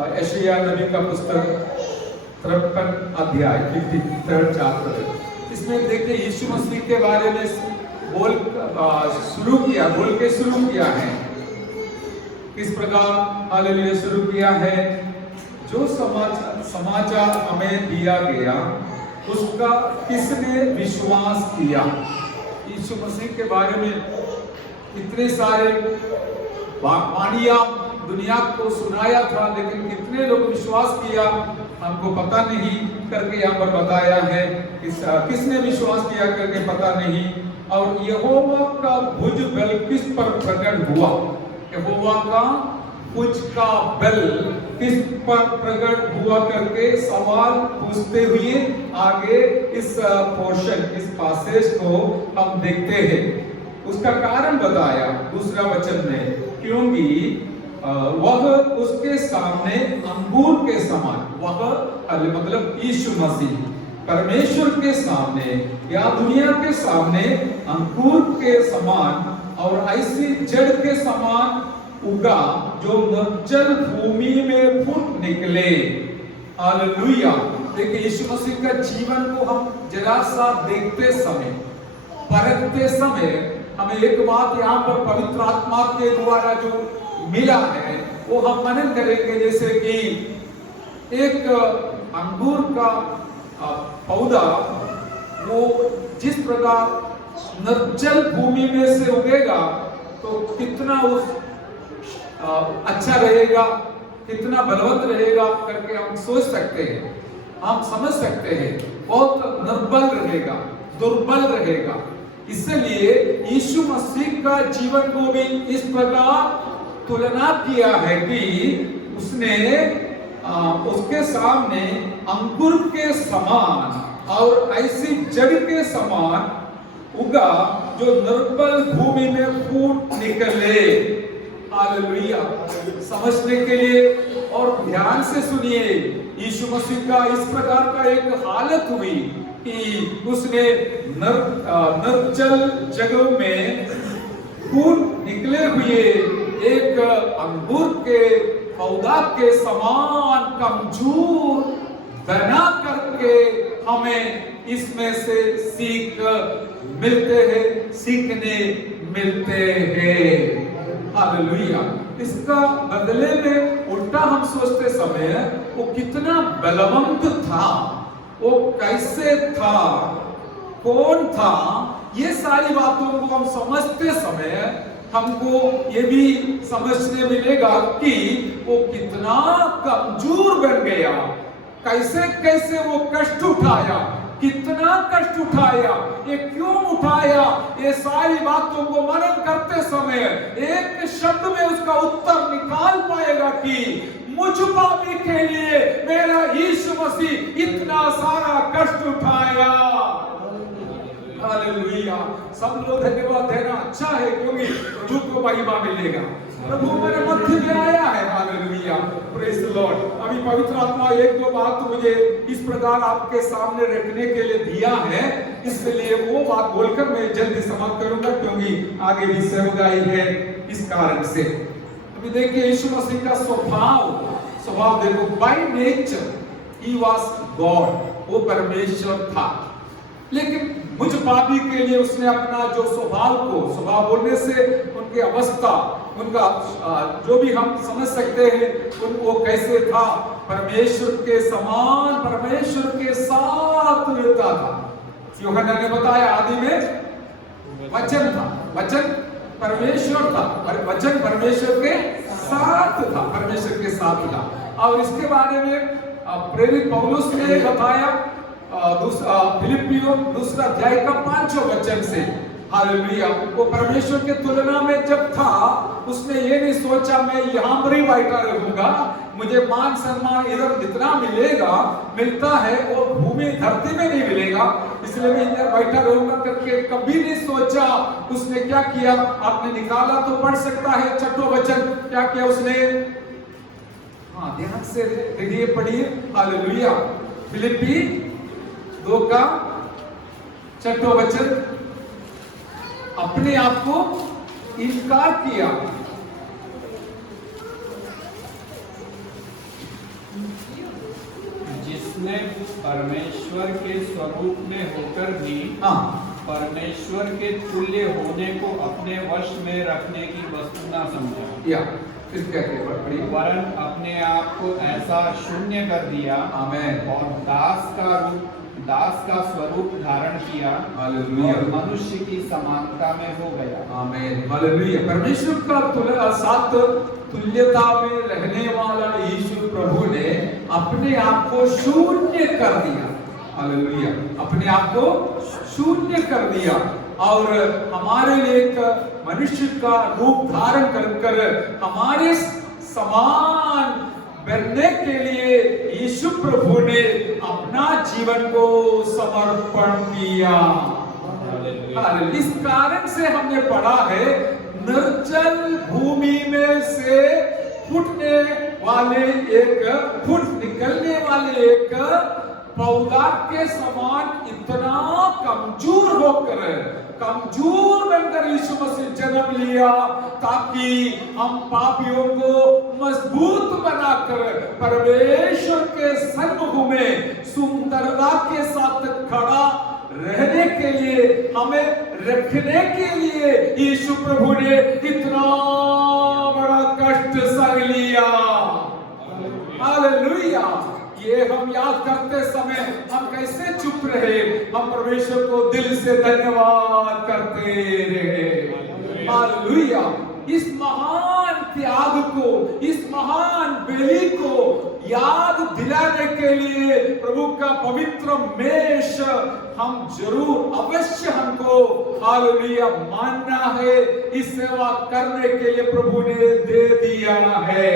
यशायाह नबी का पुस्तक 53 अध्याय 53 चैप्टर। इसमें देखिए यीशु मसीह के बारे में बोल के शुरू किया है। किस प्रकार हालेलुया शुरू किया है? जो समाचार हमें दिया गया उसका किसने विश्वास किया? यीशु मसीह के बारे में इतने सारे वाणियां दुनिया को सुनाया था, लेकिन कितने लोग विश्वास किया हमको पता नहीं करके यहाँ पर बताया है। किसने विश्वास किया करके पता नहीं। और यहोवा का भुज बल किस पर प्रकट हुआ? यहोवा का भुज का बल किस पर प्रकट हुआ करके सवाल पूछते हुए आगे इस पोर्शन, इस पैसेज को हम देखते हैं। उसका कारण बताया दूसरा वचन में, क्योंकि वह उसके सामने अंगूर के समान, वह मतलब यीशु मसीह परमेश्वर के सामने या दुनिया के सामने अंगूर के समान और ऐसी जड़ के समान उगा जो निर्जल भूमि में फूट निकले। हालेलुया। देखिए यीशु मसीह का जीवन को हम जरा सा देखते समय, परखते समय हमें एक बात यहाँ पर पवित्र आत्मा के द्वारा जो मिला है वो हम मनन करेंगे। जैसे कि एक अंगूर का पौधा वो जिस प्रकार निर्जल भूमि में से उगेगा तो कितना उस अच्छा रहेगा, कितना बलवंत रहेगा करके हम सोच सकते हैं, हम समझ सकते हैं। बहुत निर्बल रहेगा, दुर्बल रहेगा। इसलिए यीशु मसीह का जीवन को भी इस प्रकार तुलना किया है कि उसने उसके सामने अंकुर के समान और ऐसी जड़ के समान उगा जो निर्बल भूमि में फूट निकले। हालेलुया। समझने के लिए और ध्यान से सुनिए, यीशु मसीह का इस प्रकार का एक हालत हुई कि उसने निर्जल जगह में फूट निकले हुए एक अंगूर के पौधा के समान कमजोर बना करके हमें इसमें से सीखने मिलते हैं। हालेलुया। इसका बदले में उल्टा हम सोचते समय वो कितना बलवंत था, वो कैसे था, कौन था, ये सारी बातों को हम समझते समय हमको ये भी समझने मिलेगा कि वो कितना कमजोर बन गया, कैसे कैसे वो कष्ट उठाया, कितना कष्ट उठाया, ये क्यों उठाया। ये सारी बातों को मनन करते समय एक शब्द में उसका उत्तर निकाल पाएगा कि मुझ पापी के लिए मेरा यीशु मसीह इतना सारा कष्ट उठाया। हालेलुया। सब लोग धन्यवाद देना अच्छा है, क्योंकि प्रभु को महिमा मिलेगा। प्रभु मेरे मध्य में आया है। हालेलुया। Praise the Lord. अभी पवित्र आत्मा एक दो बात मुझे इस प्रकार आपके सामने रखने के लिए दिया है, इसलिए वो बात बोलकर मैं जल्दी समाप्त करूंगा, क्योंकि आगे भी सेवकाई है इस कारण से। अभी देखिए यीशु मसीह का स्वभाव देखो। By nature he was God, वो परमेश्वर था, लेकिन मुझ पापी के लिए उसने अपना जो स्वभाव बोलने से उनकी अवस्था, उनका जो भी हम समझ सकते हैं वो कैसे था, परमेश्वर के समान, परमेश्वर के साथ रहता था। यूहन्ना ने बताया आदि में वचन था, वचन परमेश्वर था, वचन परमेश्वर के साथ था, परमेश्वर के साथ था। और इसके बारे में प्रेरित पौलुस ने बताया फिलिपियों 2 अध्याय का 5वां वचन से। हालेलुया। वो परमेश्वर के तुलना में जब था उसने ये नहीं सोचा मैं यहाँ पर ही बैठा रहूंगा, मुझे मान सम्मान इधर जितना मिलता है वो भूमि धरती में नहीं मिलेगा, इसलिए मैं इधर बैठा रहूंगा करके कभी नहीं सोचा। उसने क्या किया, आपने निकाला तो पढ़ सकता है 6वां वचन। क्या किया उसने? हाँ, ध्यान से देखिए, पढ़िए। हालेलुया। फिलिपी 2 का 6वां वचन। अपने आप को इनकार किया। जिसने परमेश्वर के स्वरूप में होकर भी परमेश्वर के तुल्य होने को अपने वश में रखने की वस्तु न समझा, फिर क्या कहते वरन अपने आप को ऐसा शून्य कर दिया, आमेन, और दास का स्वरूप धारण किया, हालेलुया, और मनुष्य की समानता में हो गया, आमेन, हालेलुया। परमेश्वर का साथ तुल्यता में रहने वाला यीशु प्रभु ने अपने आप को शून्य कर दिया, हालेलुया, अपने आप को शून्य कर दिया और हमारे लिए एक मनुष्य का रूप धारण कर हमारे समान बनने के लिए यीशु प्रभु ने अपना जीवन को समर्पण किया। इस कारण से हमने पढ़ा है, निर्जल भूमि में से निकलने वाले एक पौधा के समान इतना कमजोर बनकर यीशु मसीह जन्म लिया, ताकि हम पापियों को मजबूत बनाकर परमेश्वर के सन्मुख में सुंदरता के साथ खड़ा रहने के लिए, हमें रखने के लिए यीशु प्रभु ने इतना बड़ा कष्ट सह लिया। हालेलुया। ये हम याद करते समय हम कैसे चुप रहे, हम परमेश्वर को दिल से धन्यवाद करते रहे। हालेलुया। इस महान त्याग को, इस महान बलि को याद दिलाने के लिए प्रभु का पवित्र मेष हम जरूर अवश्य हमको हालेलुया मानना है। इस सेवा करने के लिए प्रभु ने दे दिया है।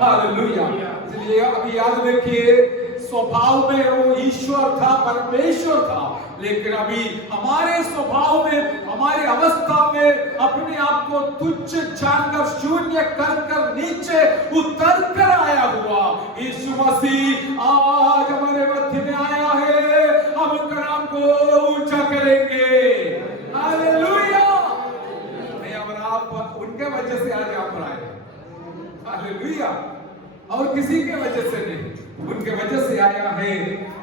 हालेलुया। इसलिए अभी याद रखिए, स्वभाव में वो ईश्वर था, परमेश्वर था, लेकिन अभी हमारे स्वभाव में, हमारी अवस्था में अपने आप को तुच्छ जानकर, शून्य कर नीचे उतर कर आया हुआ यीशु मसीह आज हमारे मध्य में आया है। हम उनका नाम को ऊंचा करेंगे। हालेलुया। नहीं, और आप उनके वजह से आज यहाँ पर आए। हालेलुया। और किसी के वजह से नहीं, उनके वजह से आया है।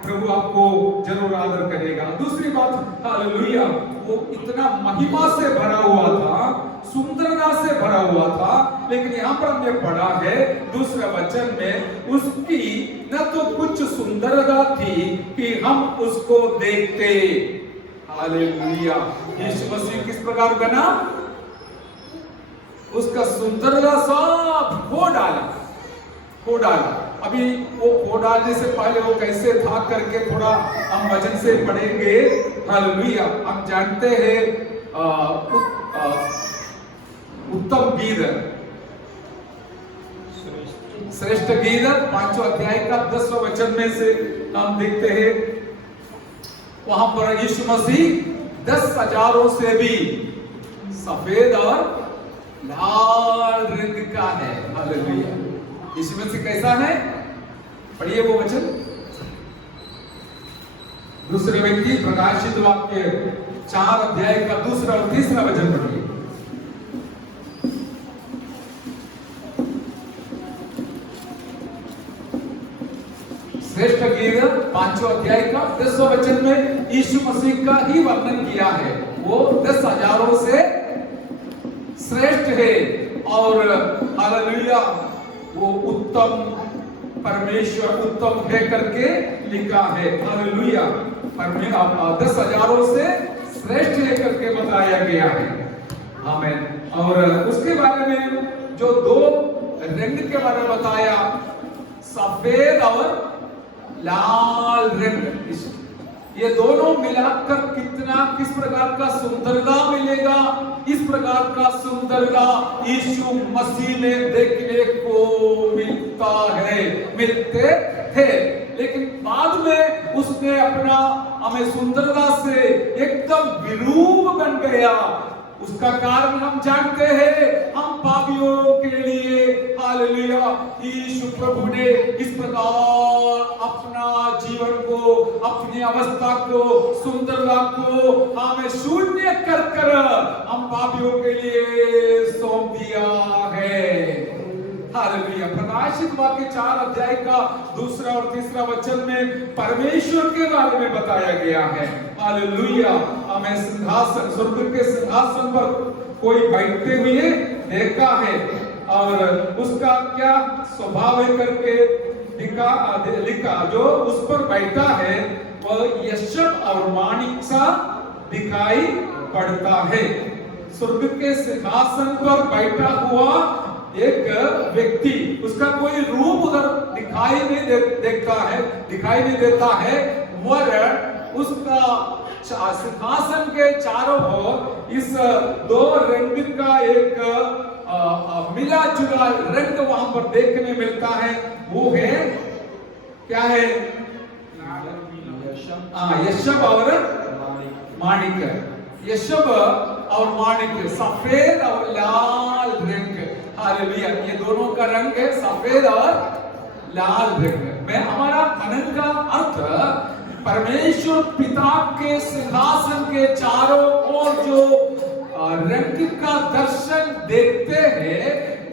प्रभु आपको जरूर आदर करेगा। दूसरी बात, हालेलुया, वो इतना महिमा से भरा हुआ था, सुंदरता से भरा हुआ था, लेकिन यहाँ पर हमने पढ़ा है दूसरे वचन में, उसकी न तो कुछ सुंदरता थी कि हम उसको देखते। हालेलुया। यीशु मसीह किस प्रकार बना? उसका सुंदरता सब खो डाला। अभी वो खो डालने से पहले वो कैसे था करके थोड़ा हम वचन से पढ़ेंगे। हालेलुया। हम जानते हैं उत्तम गीत, श्रेष्ठ गीत 5वां अध्याय का 10वां वचन में से हम देखते हैं, वहां पर यीशु मसीह 10,000 से भी सफेद और लाल रंग का है। हालेलुया। यीशु मसीह कैसा है? पढ़िए वो वचन। दूसरे व्यक्ति प्रकाशित वाक्य 4 अध्याय का 2 और 3 वचन पढ़िए। श्रेष्ठ गीत 5वां अध्याय का 10वां वचन में यीशु मसीह का ही वर्णन किया है। वो 10,000 से श्रेष्ठ है और हालेलुया, वो उत्तम परमेश्वर उत्तम है करके लिखा है। हालेलुया। 10,000 से श्रेष्ठ है करके बताया गया है। आमीन। और उसके बारे में जो 2 रंग के बारे में बताया, सफेद और लाल रंग, ये दोनों मिलाकर किस प्रकार का सुंदरता मिलेगा। इस प्रकार का सुंदरता यीशु मसीह में देखने को मिलते थे, लेकिन बाद में उसने अपना हमें सुंदरता से एकदम विरूप बन गया। उसका कारण हम जानते हैं, हम पापियों के लिए हालेलुया यीशु प्रभु ने इस प्रकार अपना जीवन को, अपनी अवस्था को, सुंदरता को हमें शून्य कर हम पापियों के लिए सौंप दिया है। हालेलुया। प्रकाशित वाक्य 4 अध्याय का 2 और 3 वचन में परमेश्वर के बारे में बताया गया है। हालेलुया। हमें सिंहासन, स्वर्ग के सिंहासन पर कोई बैठते हुए देखा है और उसका क्या स्वभाव है करके लिखा। जो उस पर बैठा है वह यशब और माणिक सा दिखाई पड़ता है। स्वर्ग के सिंहासन पर बैठा हुआ एक व्यक्ति, उसका कोई रूप उधर दिखाई नहीं देता है, वरन उसका सिंहासन के चारों ओर इस 2 रंग का एक मिला जुला रंग वहां पर देखने मिलता है। वो है क्या है? यशब और माणिक। यशब और माणिक, सफेद और लाल रंग। हालेलुया। ये दोनों का रंग है सफेद और लाल रंग। में हमारा मनन का अर्थ परमेश्वर पिता के सिंहासन के चारों ओर जो रंग का दर्शन देखते हैं,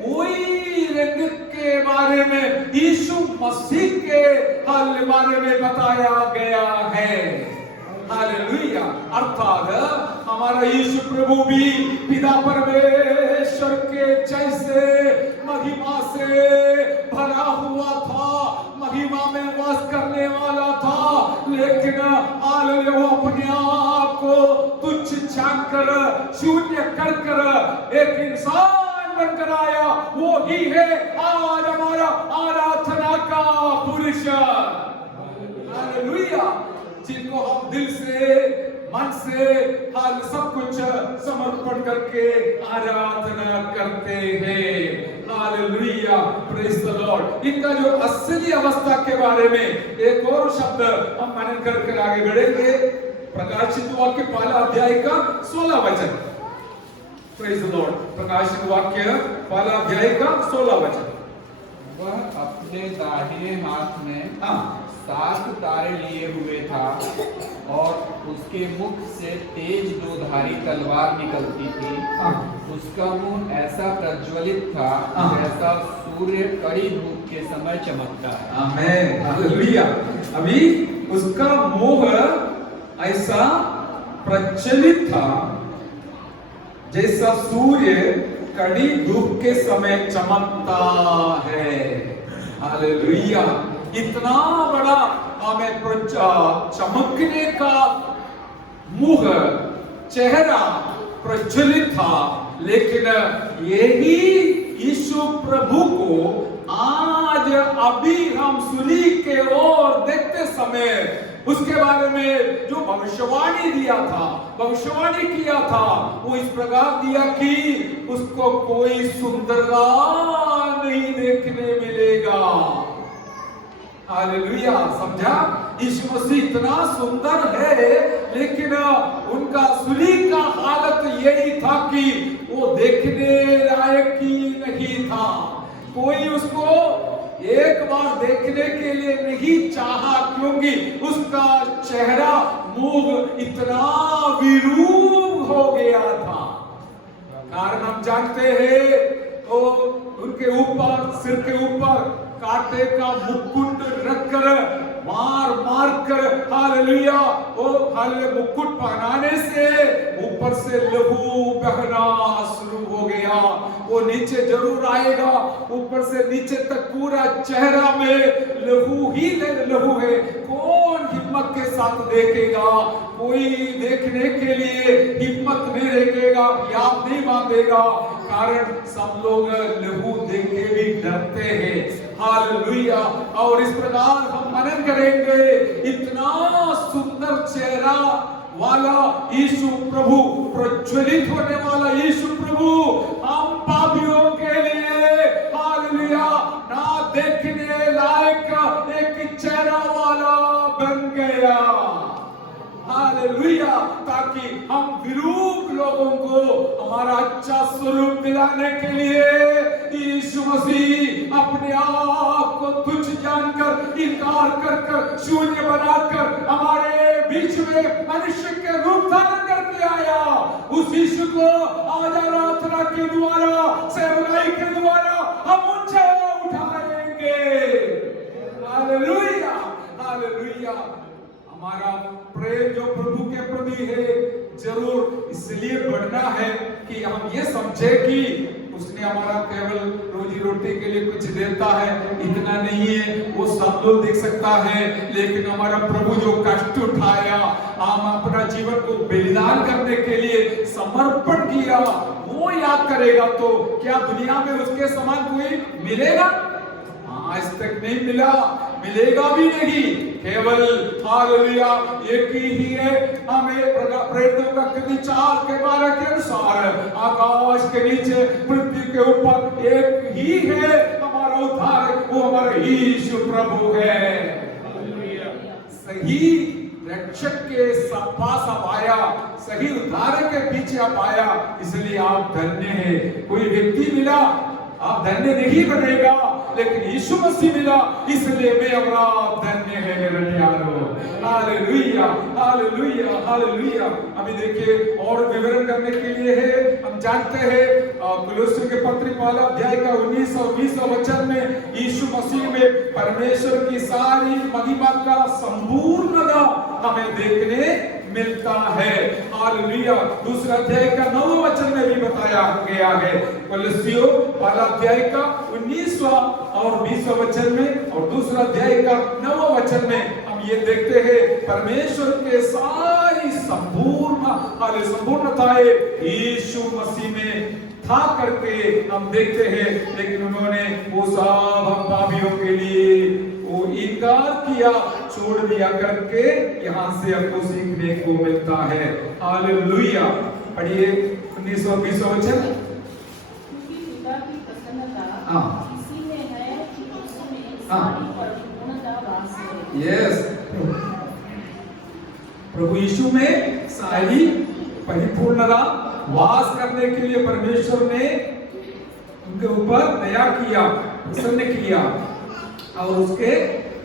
वही रंग के बारे में यीशु मसीह के बारे में बताया गया है। हालेलुया। अर्थात हमारा यीशु प्रभु भी पिता परमेश्वर के जैसे महिमा से भरा हुआ था, महिमा में वास करने वाला था, लेकिन हालेलुया वो अपने आप को तुच्छ जानकर, शून्य कर एक इंसान बनकर आया। वो ही है आज हमारा आराधना का पुरुष। हालेलुया। जिनको हम दिल से, मन से, हाल सब कुछ समर्पण करके आराधना करते हैं। हालेलुया। Praise the Lord. इनका जो असली अवस्था के बारे में एक और शब्द हम मनन करके आगे बढ़ेंगे। प्रकाशित वाक्य 1 अध्याय का 16 वचन। Praise the Lord. प्रकाशित वाक्य 1 अध्याय का 16 वचन। वह अपने दाहिने हाथ में 7 तारे लिए हुए था और उसके मुख से तेज 2 धारी तलवार निकलती थी। उसका मुंह ऐसा प्रज्वलित था जैसा सूर्य कड़ी धूप के समय चमकता है। आमीन। हालेलुया। अभी उसका मुंह ऐसा प्रज्वलित था जैसा सूर्य कड़ी धूप के समय चमकता है। हालेलुया। इतना बड़ा हमें चमकने का मुंह, चेहरा प्रज्वलित था, लेकिन यही यीशु प्रभु को आज अभी हम सूली के ओर देखते समय उसके बारे में जो भविष्यवाणी भविष्यवाणी किया था, वो इस प्रकार दिया कि उसको कोई सुंदरता नहीं देखने मिलेगा। हालेलुया। समझा? यीशु मसीह इतना सुंदर है, लेकिन उनका सूली का हालत यही था कि वो देखने लायक ही नहीं था। कोई उसको एक बार देखने के लिए नहीं चाहा, क्योंकि उसका चेहरा, मुंह इतना विरूप हो गया था। कारण हम जानते हैं, तो उनके ऊपर, सिर के ऊपर कांटे का मुकुट रखकर मार कर, हालेलुया, वो हाले मुकुट पहनाने से ऊपर से लहू बहना शुरू हो गया। वो नीचे जरूर आएगा, ऊपर से नीचे तक पूरा चेहरा में लहू ही लहू है। कौन हिम्मत के साथ देखेगा? कोई देखने के लिए हिम्मत नहीं रखेगा, याद नहीं बांधेगा, कारण सब लोग लहू देख के भी डरते हैं। हालेलुया। और इस प्रकार हम मनन करेंगे, इतना सुंदर चेहरा वाला यीशु प्रभु, प्रज्वलित होने वाला यीशु प्रभु हम पापियों के लिए, हालेलुया, ना देखने लायक एक चेहरा वाला बन गया। हालेलुया। ताकि हम विरूप लोगों को हमारा अच्छा स्वरूप दिलाने के लिए यीशु मसीह अपने आप को तुच्छ जानकर, इनकार कर शून्य बनाकर हमारे बीच में मनुष्य के रूप धारण करके आया। उस यीशु को आज आराधना के द्वारा, सेवकाई के द्वारा हम ऊंचे हमारा प्रेम जो प्रभु के प्रति है जरूर इसलिए बढ़ना है कि हम ये समझे कि उसने हमारा केवल रोजी रोटी के लिए कुछ देता है, इतना नहीं है, वो सब लोग देख सकता है, लेकिन हमारा प्रभु जो कष्ट उठाया, हम अपना जीवन को बलिदान करने के लिए समर्पण किया, वो याद करेगा तो क्या दुनिया में उसके समान कोई मिलेगा? आज तक नहीं मिला, मिलेगा भी नहीं। केवल हालेलुया एक ही है। हमें प्रेरितों का कृति 4 के 12 के अनुसार आकाश के नीचे पृथ्वी के ऊपर एक ही है हमारा उद्धारक, वो हमारा यीशु प्रभु है। सही रक्षक के पास आप आया, सही उद्धारक के पीछे आप आया, इसलिए आप धन्य हैं। कोई व्यक्ति मिला आप धन्य नहीं बनेगा, लेकिन यीशु मसीह मिला इसलिए मैं और आप धन्य है मेरे प्यारों। Hallelujah hallelujah hallelujah. अभी देखिए और विवरण करने के लिए है, हम जानते हैं कुलोसियों के पत्री पहला अध्याय का 19 और 20 वचन में यीशु मसीह में परमेश्वर की सारी महिमा का संपूर्णता हमें देखने मिलता है। हालेलुया। दूसरा अध्याय का 9 वचन में भी बताया गया है। कुलोसियों पहला अध्याय का 19वां और 20वां वचन में और दूसरा अध्याय का 9वां वचन में हम ये देखते हैं परमेश्वर के सारी संपूर्णताएं यीशु मसीह में था करके हम देखते हैं, लेकिन उन्होंने वो सब हम पापियों के लिए वो इनकार किया, छोड़ दिया करके यहाँ से हमको सीखने को मिलता है। हालेलुया। पढ़िए 19 और 20 वचन। क्योंकि पिता की प्रसन्नता इसी में है कि उसमें सारी परिपूर्णता वास है। यस, प्रभु यीशु में सारी परिपूर्णता वास करने के लिए परमेश्वर ने उनके ऊपर दया किया, प्रसन्न किया और उसके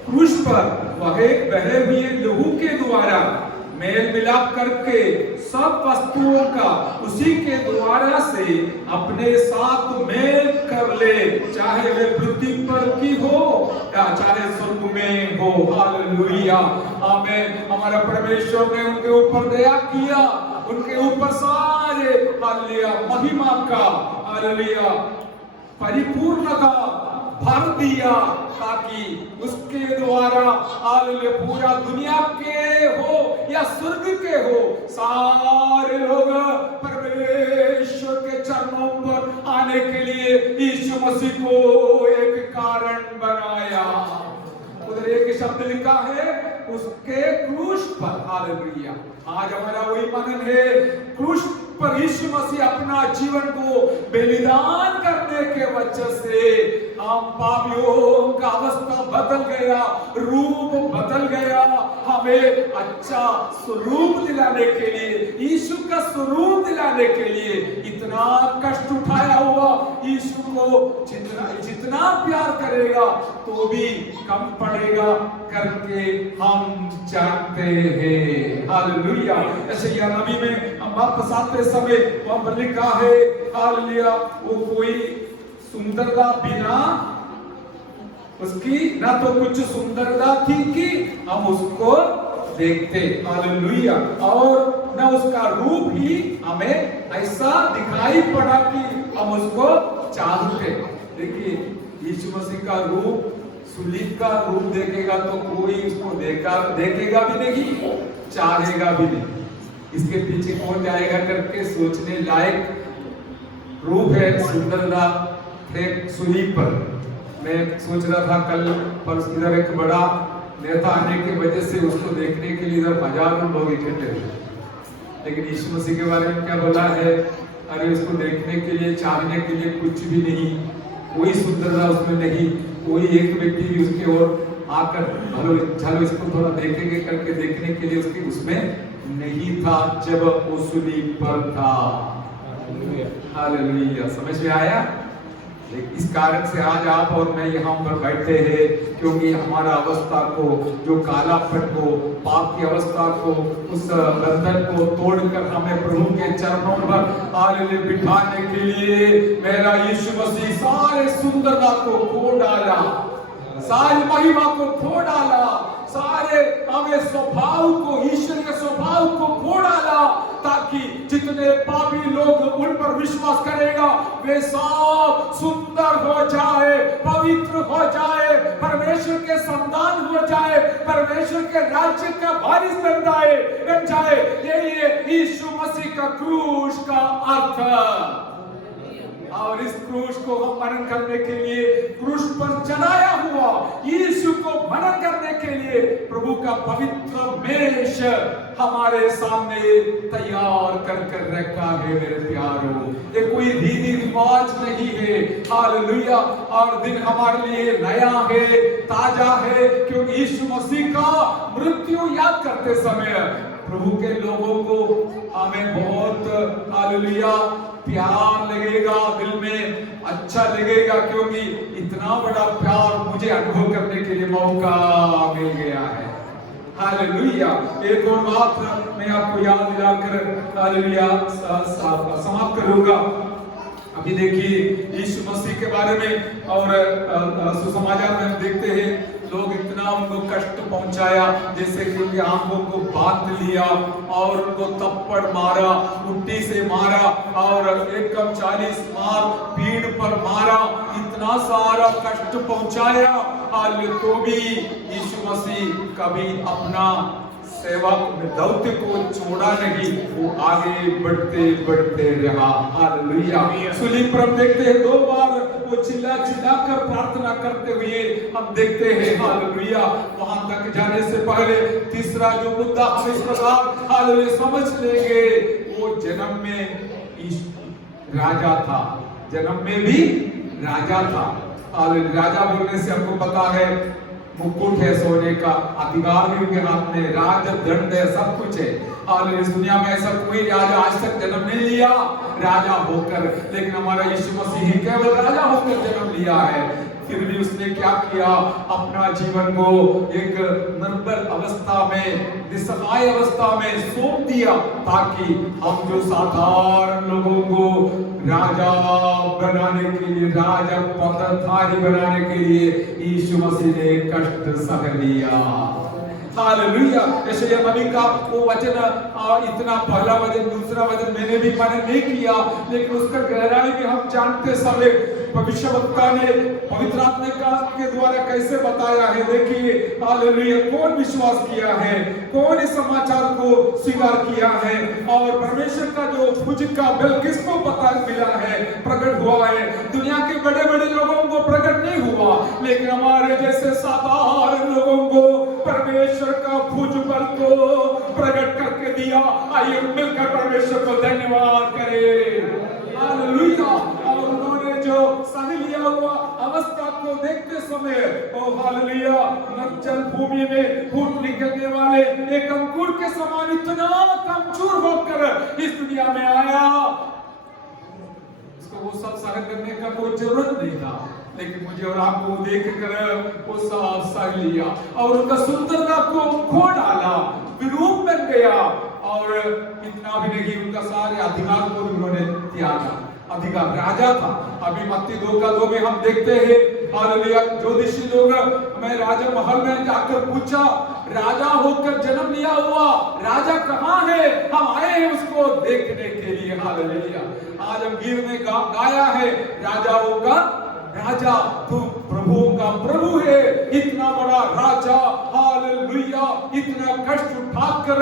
क्रूस पर बहे हुए लहू के द्वारा मेल मिलाप करके सब वस्तुओं का उसी के द्वारा से अपने साथ मेल कर ले, चाहे वे पृथ्वी पर की हो या चाहे स्वर्ग में हो। हालेलुया। आमीन। हमारा परमेश्वर ने उनके ऊपर दया किया, उनके ऊपर सारे हालेलुया महिमा का हालेलुया परिपूर्णता भर दिया, ताकि उसके द्वारा हालेलुया पूरा दुनिया के हो या स्वर्ग के हो, सारे लोग परमेश्वर के चरणों पर आने के लिए यीशु मसीह को एक कारण बनाया। उधर एक शब्द लिखा है उसके क्रूस पर। हालेलुया। आज हमारा वही मन है, क्रूस पर यीशु मसीह अपना जीवन को बलिदान करने के वजह से हम पापियों का अवस्था बदल गया, रूप बदल गया, हमें अच्छा स्वरूप दिलाने के लिए, यीशु का स्वरूप दिलाने के लिए इतना कष्ट उठाया हुआ यीशु को जितना प्यार करेगा तो भी कम पड़ेगा करके हम जानते हैं। हालेलुया। यशायाह नबी में हम वापस आते समय वहां पर लिखा है हालेलुया वो कोई सुंदरता बिना उसकी ना तो कुछ सुंदरता थी कि हम उसको देखते। हालेलुया। और ना उसका रूप ही हमें ऐसा दिखाई पड़ा कि हम उसको चाहते। देखिए यीशु मसीह का रूप, सुलीब का रूप देखेगा तो कोई उसको देखेगा भी नहीं, चाहेगा भी नहीं। इसके पीछे कौन जाएगा करके सोचने लायक रूप है, सुंदरता है सुलीब पर। मैं सोच रहा था कल पर इधर एक बड़ा नेता आने की वजह से उसको देखने के लिए इधर हजारों लोग इकट्ठे हुए, लेकिन यीशु मसीह के बारे में क्या बोला है? अरे उसको देखने के लिए, चाहने के लिए कुछ भी नहीं, कोई सुंदरता उसमें नहीं, कोई एक व्यक्ति भी उसकी ओर आकर चलो इसको थोड़ा देखेंगे करके देखने के लिए उसके उसमें नहीं था जब वो सुलीब पर था। हालेलुया। समझ में आया? इस कारण से आज आप और मैं यहाँ पर बैठे हैं क्योंकि हमारा अवस्था को, जो कालापन को, पाप की अवस्था को, उस बंधन को तोड़कर हमें प्रभु के चरणों पर हालेलुया बिठाने के लिए मेरा यीशु मसीह सारे सुंदरता को खो डाला, सारी महिमा को खो डाला, सारे हमें स्वभाव को, ईश्वरीय स्वभाव को खो डाला, ताकि जितने पापी लोग उन पर विश्वास करेगा वे सब सुंदर हो जाए, पवित्र हो जाए, परमेश्वर के संतान हो जाए, परमेश्वर के राज्य का वारिस बन जाए। यही है यीशु मसीह का क्रूस का अर्थ। और इस क्रूस को हम मनन करने के लिए, क्रूस पर चढ़ाया हुआ यीशु को मनन करने के लिए प्रभु का पवित्र मेष हमारे सामने तैयार कर रखा है मेरे प्यारों। ये कोई रीति रिवाज नहीं है, हालेलुया। और दिन हमारे लिए नया है, ताजा है, क्योंकि यीशु मसीह का मृत्यु याद करते समय प्रभु के लोगों को हमें बहुत हालेलुया प्यार लगेगा, दिल में अच्छा लगेगा, क्योंकि इतना बड़ा प्यार मुझे अनुभव करने के लिए मौका मिल गया है। हालेलुया। एक और बात मैं आपको याद दिलाकर हालेलुया समाप्त करूंगा। अभी देखिए यीशु मसीह के बारे में और सुसमाचार में हम देखते हैं लोग इतना उनको कष्ट पहुंचाया, जैसे कि उनकी आंखों को बांध लिया और उनको थप्पड़ मारा, उल्टी से मारा और एक कम 40 मार पीठ पर मारा, इतना सारा कष्ट पहुंचाया। तो भी यीशु मसीह कभी अपना सेवा दौत्य को छोड़ा नहीं, वो आगे बढ़ते रहा। हालेलुया। सूली पर हम देखते हैं 2 बार वो चिल्ला कर प्रार्थना करते हुए हम देखते हैं। हालेलुया। वहां तक जाने से पहले तीसरा जो मुद्दा हम इस प्रकार हालेलुया समझ लेंगे, वो जन्म में राजा था, जन्म में भी राजा था। हालेलुया। राजा बोलने से हमको पता है मुकुट है सोने का, अधिकार भी उनके हाथ में, राज दंड है, सब कुछ है। और इस दुनिया में ऐसा कोई राजा आज तक जन्म नहीं लिया राजा होकर, लेकिन हमारा यीशु मसीह ही केवल राजा होकर जन्म लिया है। फिर भी उसने क्या किया, अपना जीवन को एक निर्बल अवस्था में, निस्सहाय अवस्था में सौंप दिया, ताकि हम जो साधारण लोगों को राजा बनाने के लिए, राजा पदधारी बनाने के लिए यीशु मसीह ने कष्ट सह लिया। हालेलुया। यशायाह नबी का वो वचन, इतना पहला वचन, दूसरा वचन मैंने भी मनन नहीं किया, लेकिन उसका गहराई में हम जानते समय भविष्यवक्ता ने पवित्र आत्मा के द्वारा कैसे बताया है। देखिए हालेलुया, कौन विश्वास किया है, कौन इस समाचार को स्वीकार किया है, और परमेश्वर का जो भुज का बल किसको पता मिला है, प्रकट हुआ है। दुनिया के बड़े बड़े लोगों को प्रकट नहीं हुआ, लेकिन हमारे जैसे साधारण लोगों को परमेश्वर का भुज बल को प्रकट करके दिया। आइए मिलकर परमेश्वर को धन्यवाद करें। हालेलुया। और उन्होंने जो सह लिया हुआ अवस्था को देखते समय, ओ हालेलुया, निर्जल भूमि में फूट निकलने वाले एक अंकुर के समान इतना कमजोर होकर इस दुनिया में आया, उसको वो सब सहन करने का कोई जरूरत नहीं था, लेकिन मुझे और आपको देख कर वो सब सह लिया और उनका सुंदरता को खो डाला, विरूप बन गया। और इतना भी नहीं, उनका सारे अधिकार को उन्होंने त्यागा। अधिकार राजा था। अभी मत्ती 2:2 में हम देखते हैं हालेलुया, ज्योतिषी लोग मैं राजा महल में जाकर पूछा, राजा होकर जन्म लिया हुआ राजा कहाँ है, हम आए हैं उसको देखने के लिए। हालेलुया। आज हम गीत में गाया है, राजाओं का राजा, तू प्रभुओं का प्रभु है, इतना बड़ा राजा। हालेलुया। इतना कष्ट उठाकर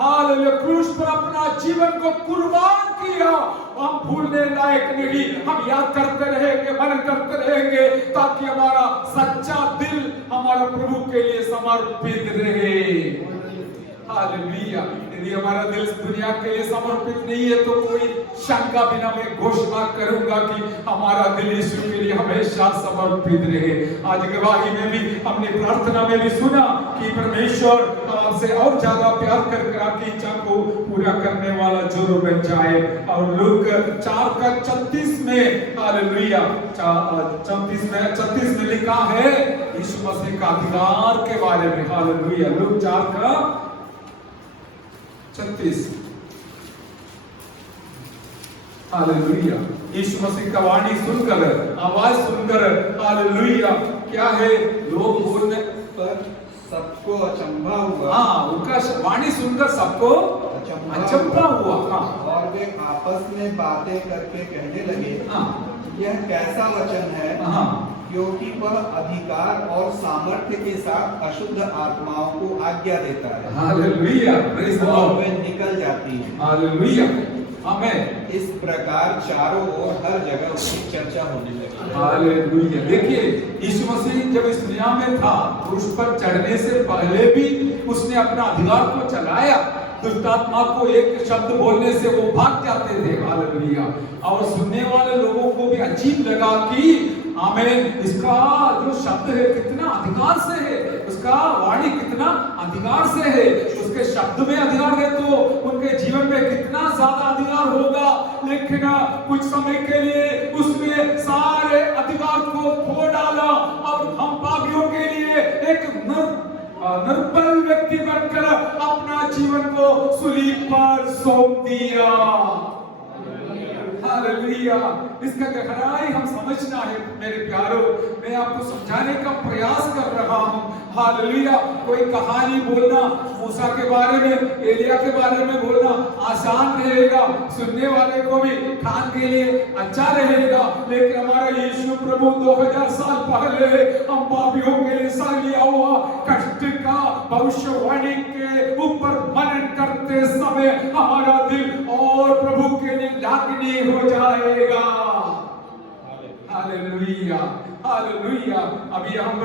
हालेलुया क्रूस पर अपना जीवन को कुर्बान किया। हम भूलने लायक नहीं, हम याद करते रहेंगे, मनन करते रहेंगे, ताकि हमारा सच्चा दिल हमारा प्रभु के लिए समर्पित रहे। हालेलुया। यदि हमारा दिल दुनिया के लिए समर्पित नहीं है, तो कोई शंका बिना मैं घोषणा करूंगा कि हमारा दिल यीशु के लिए हमेशा समर्पित रहे। आज गवाही में भी हमने प्रार्थना में भी सुना कि परमेश्वर आपसे और ज्यादा प्यार करके आपकी इच्छा को पूरा करने वाला जरूर बन जाए। और लूक 4:36 में हालेलुया 36 में लिखा है यीशु मसीह का अधिकार के बारे में। हालेलुया। लूक 4:36। हालेलुया। यीशु मसीह का वाणी सुनकर, आवाज सुनकर, हालेलुया, क्या है, लोग बोलने पर सबको अचंभा हुआ। हाँ, उनका वाणी सुनकर सबको अचंभा हुआ। हाँ, और वे आपस में बातें करके कहने लगे, हाँ, यह कैसा वचन है, हाँ, क्योंकि वह अधिकार और सामर्थ्य के साथ अशुद्ध आत्माओं को आज्ञा देता है, हालेलुया, प्रेज़ द और लॉर्ड, वे निकल जाती हैं। हालेलुया, आमेन। इस प्रकार चारों ओर हर जगह उसकी चर्चा होने लगी। हालेलुया। देखिए, यीशु मसीह जब इस दुनिया में था, क्रूस पर चढ़ने से पहले भी उसने अपना अधिकार को चलाया। दुष्ट आत्मा को एक शब्द बोलने से वो भाग जाते थे। हालेलुया। और सुनने वाले लोगों को भी अजीब लगा कि आमेन, इसका जो शब्द है कितना अधिकार से है, उसका वाणी कितना अधिकार से है, उसके शब्द में अधिकार है तो उनके जीवन में कितना ज्यादा अधिकार होगा। लेकिन कुछ समय के लिए उसने सारे अधिकार को खो डाला और हम पापियों के लिए एक निर्बल व्यक्ति बनकर अपना जीवन को सूलीब पर सौंप दिया। हालेलुया। इसका गहराई हम समझना है मेरे प्यारों। मैं आपको समझाने का प्रयास कर रहा हूँ। हालेलुया। कोई कहानी बोलना, मूसा के बारे में, एलिया के बारे में बोलना आसान रहेगा, सुनने वाले को भी कान के लिए अच्छा रहेगा। लेकिन हमारा यीशु प्रभु 2000 साल पहले हम पापियों के लिए सह लिया हुआ कष्ट का भविष्यवाणी के ऊपर मनन करते समय हमारा दिल और प्रभु के लिए लागनी हो जाएगा। Hallelujah, hallelujah. अभी हम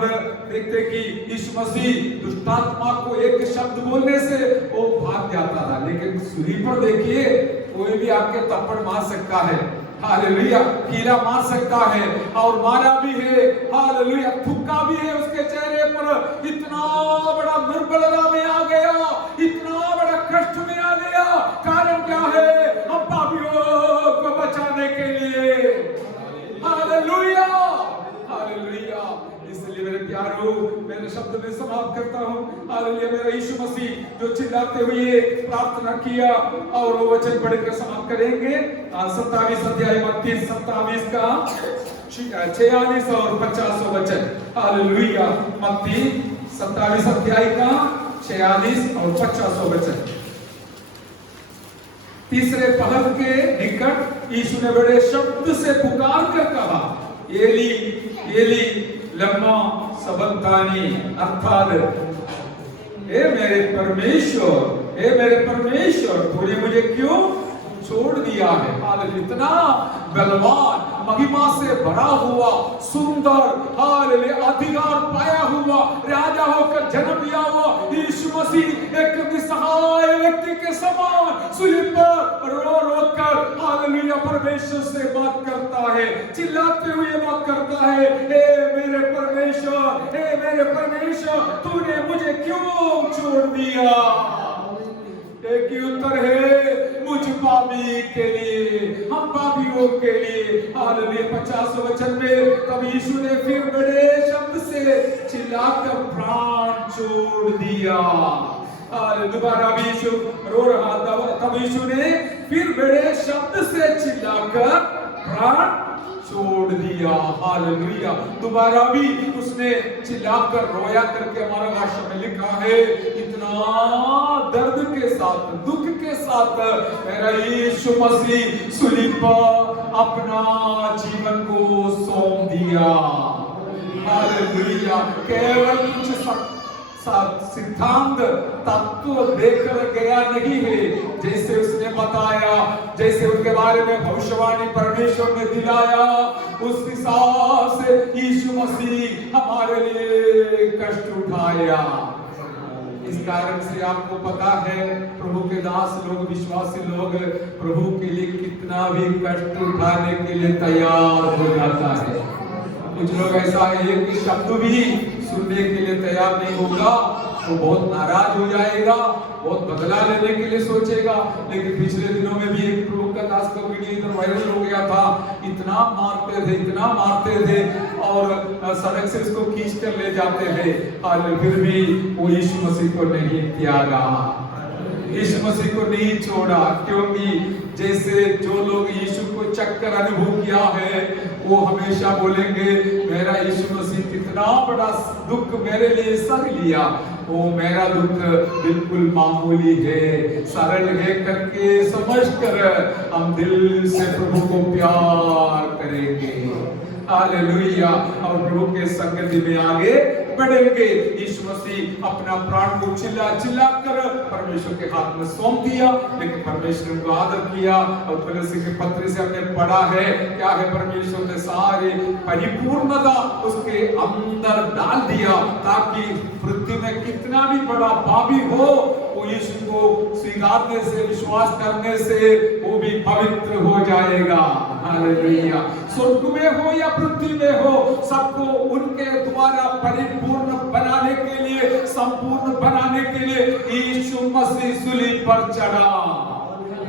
देखते कि यीशु मसीह दुष्टात्मा को एक शब्द बोलने से वो भाग जाता था, लेकिन सूली पर देखिए कोई भी आपके थप्पड़ मार सकता है। हालेलुया। कीला मार सकता है और मारा भी है। हालेलुया। थुक्का भी है उसके चेहरे पर। इतना बड़ा निर्बलता में आ गया, इतना बड़ा कष्ट में आ गया। कारण क्या है? हम पापियों को बचाने के लिए। Hallelujah, hallelujah. इसलिए मेरे प्यारों, मेरे शब्द में समाप्त करता हूँ। हालेलुया। मेरा यीशु मसीह जो चिल्लाते हुए प्रार्थना किया और वो वचन पढ़कर समाप्त करेंगे। 27 अध्याय मत्ती 27 का 46 और 50 वचन। हालेलुया। मत्ती 27 अध्याय का 46 और 50 वचन। तीसरे पहर के निकट यीशु ने बड़े शब्द से पुकार कर कहा, एली एली लम्मा सबक्तानी, अर्थात हे मेरे परमेश्वर, हे मेरे परमेश्वर, तूने मुझे क्यों छोड़ दिया है? हालेलुया। इतना बलवान, महिमा से भरा हुआ, सुंदर, हालेलुया, अधिकार पाया हुआ, राजा होकर जन्म लिया हुआ यीशु मसीह एक निसहाय व्यक्ति के समान सूलीब पर रो रो कर हालेलुया परमेश्वर से बात करता है, चिल्लाते हुए बात करता है, हे मेरे परमेश्वर, हे मेरे परमेश्वर, तूने मुझे क्यों छोड़ दिया? एक ही उत्तर है, मुझ पापी के लिए, हम पापियों के लिए। हालेलुया। 50 वचन में तब यीशु ने फिर बड़े शब्द से चिल्लाकर प्राण छोड़ दिया। दोबारा भी यीशु रो रहा था, तब यीशु ने फिर बड़े शब्द से चिल्लाकर प्राण छोड़ दिया। हालेलुया। दोबारा भी उसने चिल्लाकर रोया करके हमारा भाषा में लिखा है। इतना दर्द के साथ, दुख के साथ मेरा यीशु मसीह सूलीब पर अपना जीवन को सौंप दिया। हालेलुया। केवल कुछ सिद्धांत तत्व देकर गया नहीं है, जैसे उसने बताया, जैसे उनके बारे में भविष्यवाणी परमेश्वर ने दिलाया, उस हिसाब से यीशु मसीह हमारे लिए कष्ट उठाया। इस कारण से आपको पता है प्रभु के दास लोग, विश्वासी लोग प्रभु के लिए कितना भी कष्ट उठाने के लिए तैयार हो जाता है। कुछ लोग ऐसा है कि शब्द भी सुनने के लिए तैयार नहीं होगा तो बहुत नाराज हो जाएगा, बहुत बदला लेने के लिए सोचेगा। लेकिन पिछले दिनों में भी एक प्रभु का दास का वीडियो इधर वायरल हो गया था, इतना मारते थे, इतना मारते थे और सड़क से उसको खींच कर ले जाते थे, और फिर भी वो यीशु मसीह को नहीं त्यागा, यीशु मसीह को नहीं छोड़ा। क्योंकि जैसे जो लोग यीशु को चक्कर अनुभव किया है वो हमेशा बोलेंगे, मेरा यीशु मसीह कितना बड़ा दुख मेरे लिए सह लिया, वो मेरा दुख बिल्कुल मामूली है, सरल है करके समझ कर हम दिल से प्रभु को प्यार करेंगे। हालेलुया। और प्रभु के संगति में आगे बढ़ेंगे। यीशु मसीह अपना प्राण को चिल्ला चिल्ला कर परमेश्वर के हाथ में सौंप दिया, लेकिन परमेश्वर ने उनको आदर किया। और तुलसी के पत्र से हमने पढ़ा है क्या है, परमेश्वर ने सारी परिपूर्णता उसके अंदर डाल दिया, ताकि पृथ्वी में कितना भी बड़ा पापी हो वो यीशु को स्वीकारने से, विश्वास करने से वो भी पवित्र हो जाएगा। हालेलुया। स्वर्ग में हो या पृथ्वी में हो, सबको उनके द्वारा परिपूर्ण बनाने के लिए, संपूर्ण बनाने के लिए यीशु मसीह सूली पर चढ़ा।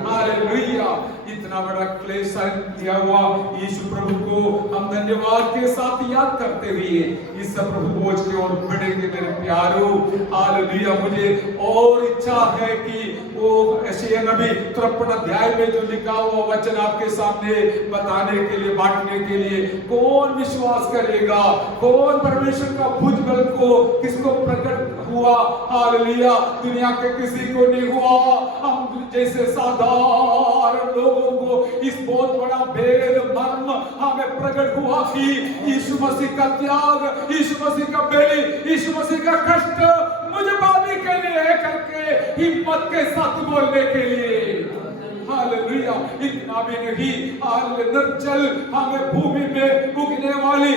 हालेलुया। इतना बड़ा क्लेश दिया हुआ यीशु प्रभु को हम धन्यवाद के साथ याद करते हुए इस प्रभु भोज के ओर बढ़ेंगे मेरे प्यारो। हालेलुया। मुझे और इच्छा है कि वो यशायाह नबी 53 अध्याय में जो लिखा हुआ वचन आपके सामने बताने के लिए, बांटने के लिए, कौन विश्वास करेगा, कौन परमेश्वर का भुजबल को किसको प्रकट हुआ। हालेलुया। दुनिया के किसी को नहीं हुआ। हम जैसे साधारण लोगों को इस बहुत बड़ा भेद मर्म हमें प्रकट हुआ कि यीशु मसीह का त्याग, यीशु मसीह का बलि, यीशु मसीह का कष्ट मुझे पाने के लिए है करके हिम्मत के साथ बोलने के लिए। हालेलुया। इतना भी नहीं, निर्जल हमें भूमि में उगने वाली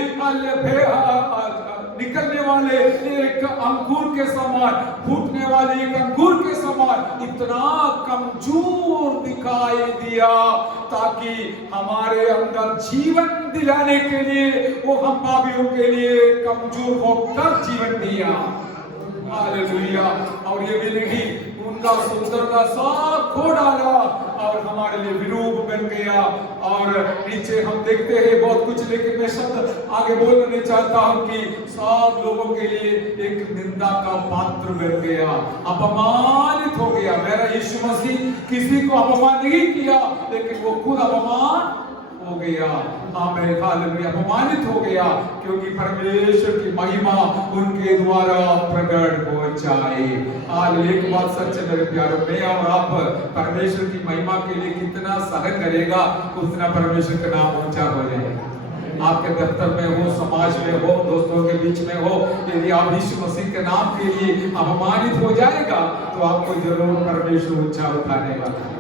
निकलने वाले एक अंकुर के समान, फूटने वाले एक अंकुर के समान इतना कमजोर दिखाई दिया, ताकि हमारे अंदर जीवन दिलाने के लिए वो हम पापियों के लिए कमजोर होकर जीवन दिया। हालेलुया। और ये भी नहीं, उनका सुंदरता सब खो डाला और हमारे लिए विरूप बन गया। और नीचे हम देखते हैं बहुत कुछ, लेकिन मैं शब्द आगे बोलना नहीं चाहता हूं कि सब लोगों के लिए एक निंदा का पात्र बन गया, अपमानित हो गया। मेरा यीशु मसीह किसी को अपमान नहीं किया, लेकिन वो खुद अपमान हो गया। आमीन। हालेलुया। अपमानित हो गया, क्योंकि परमेश्वर की महिमा उनके द्वारा प्रकट हो जाए। हालेलुया। एक बात सच है मेरे प्यारों, मैं और आप परमेश्वर की महिमा के लिए कितना सहन करेगा, उतना परमेश्वर का नाम ऊंचा हो जाएगा। आपके दफ्तर में हो, समाज में हो, दोस्तों के बीच में हो, यदि आप यीशु मसीह के नाम के लिए अपमानित हो जाएगा तो आपको जरूर परमेश्वर ऊंचा उठाने वाला है,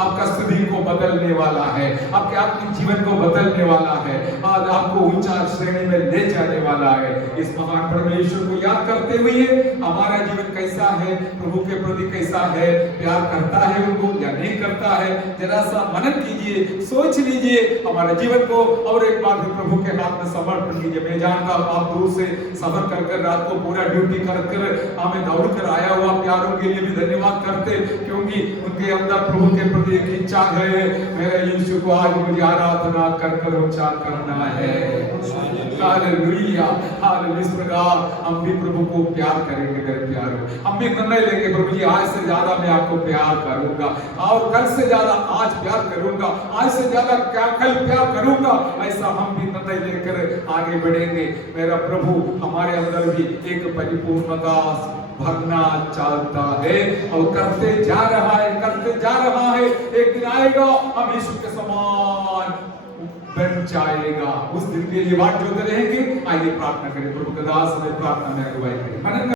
आपका स्थिति को बदलने वाला है, आपके आत्मिक जीवन को बदलने वाला है, आज आपको ऊंचा श्रेणी में ले जाने वाला है। इस महान परमेश्वर को याद करते हुए हमारा जीवन कैसा है, प्रभु के प्रति कैसा है, प्यार करता है उनको या नहीं करता है, जरा सा मनन कीजिए, सोच लीजिए हमारे जीवन को, और एक बार भी प्रभु के हाथ में समर्पण कीजिए। मैं जानता हूं आप दूर से सफर कर रात को पूरा ड्यूटी कर हमें दौड़ कर आया हुआ प्यारों के लिए भी धन्यवाद करते, क्योंकि उनके अंदर प्रभु के प्रति एक इच्छा है, मेरे यीशु को आज मुझे आराधना कर उच्चार करना है। हालेलुया। हालेलुया। इस प्रकार हम भी प्रभु को प्यार करेंगे मेरे प्यारों। हम भी निर्णय लेंगे, प्रभु जी आज से ज्यादा मैं आपको प्यार करूंगा, और कल से ज्यादा आज प्यार करूंगा, आज से ज्यादा क्या कल प्यार करूंगा। ऐसा हम भी निर्णय लेकर आगे बढ़ेंगे। मेरा प्रभु हमारे अंदर भी एक परिपूर्णता भरना चाहता है और करते जा रहा है, करते जा रहा है। एक दिन आएगा हम यीशु के समान बन जाएगा। उस दिन के लिए वाट जोते रहेंगे। आइए प्रार्थना करें। प्रभु का दास हमें प्रार्थना में अगुवाई करें।